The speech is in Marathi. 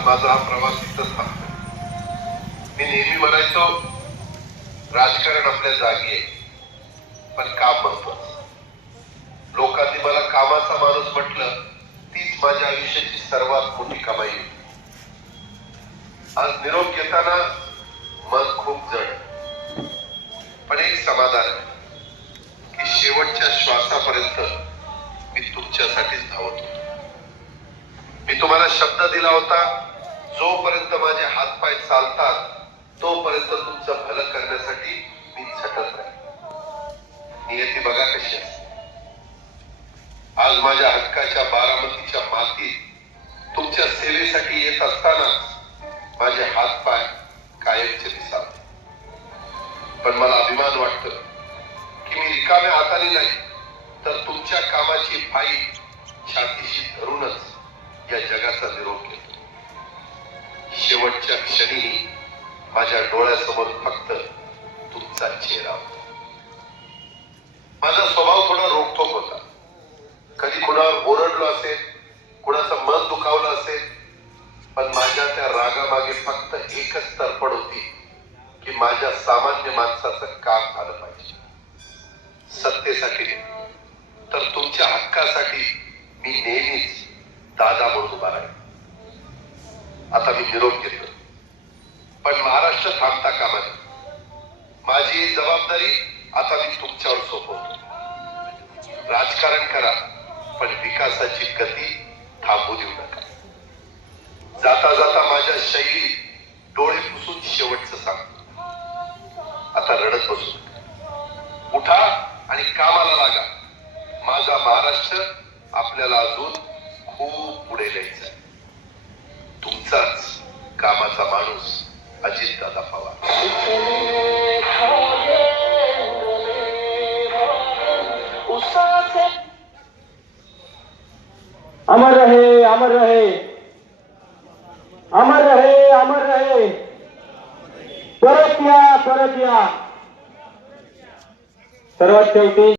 माझा हा प्रवास इथंच थांबतो. मी नेहमी म्हणायचो राजकारण आपल्या जागी आहे, पण काम महत्वाचं. लोकांनी मला कामाचा माणूस म्हटलं, तीच माझ्या आयुष्याची सर्वात मोठी कमाई होती. आज निरोप घेताना मन खूप जड, पण एक समाधान आहे की शेवटच्या श्वासापर्यंत मी तुमच्यासाठीच धावत होतो. मी तुम्हाला शब्द दिला होता, जोपर्यंत माझे हातपाय चालतात तोपर्यंत तुमचं भलं करण्यासाठी मी झटत राहील. नियती बघा कशी असते. आज माझ्या हक्काच्या बारामतीच्या मातीत तुमच्या सेवेसाठी येत असताना माझे हातपाय कायमचे दिसतात. पण मला अभिमान वाटतो की मी रिकाम्या हाताने नाही, तर तुमच्या कामाची फाईल छातीशी धरूनच या जगाचा निरोप घेतो. शेवटच्या क्षणी माझ्या डोळ्यासमोर फक्त तुमचा चेहरा होता. माझा स्वभाव थोडा रोखठोक होता. कधी कुणावर ओरडलो असेल, कुणाचं मन दुखावलं असेल, पण माझ्या त्या रागामागे फक्त एकच तडफड होती की माझ्या सामान्य माणसाचं काम झालं पाहिजे. सत्तेसाठी तर तुमच्या हक्कासाठी मी नेहमीच दादा म्हणून उभा राहील. आता मी निरोप घेतो, पण महाराष्ट्र थांबता कामा नये. माझी जबाबदारी आता मी तुमच्यावर सोपवतो. राजकारण करा, पण विकासाची गती थांबू देऊ नका. जाता जाता माझ्या शैलीत डोळे पुसून शेवटचं सांगतो, आता रडत बसू नका. उठा आणि कामाला लागा. माझा महाराष्ट्र आपल्याला अजून खूप पुढे न्यायचा आहे. तुमचाच कामाचा माणूस अजितदादा पवार. अमर रहे, अमर रहे, अमर रहे, अमर रहे. परत या, परत या. सर्वात शेवटी